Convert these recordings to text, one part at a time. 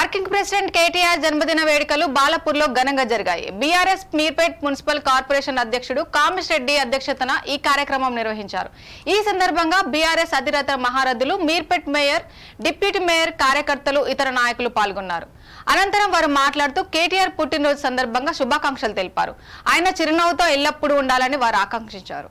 Working president KTR జన్మదిన వేడుకలు బాలపూర్లో ఘనంగా జరిగాయి. బీఆర్ఎస్ మీర్పేట్ మున్సిపల్ కార్పొరేషన్ అధ్యక్షుడు కామేష్ రెడ్డి అధ్యక్షతన ఈ కార్యక్రమం నిర్వహించారు. ఈ సందర్భంగా BRS అధిరత మహారథులు, Meerpet mayor, deputy mayor, కార్యకర్తలు, ఇతర నాయకులు పాల్గొన్నారు. అనంతరం వారు మాట్లాడుతూ కేటీఆర్ పుట్టినరోజు సందర్భంగా శుభాకాంక్షలు తెలిపారు. ఆయన చిరునవ్వుతో ఎల్లప్పుడూ ఉండాలని వారు ఆకాంక్షించారు.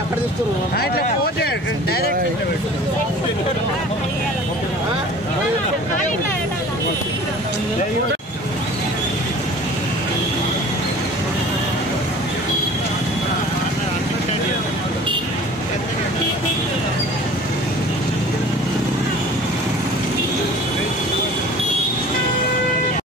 అక్కడ తీసుకోరు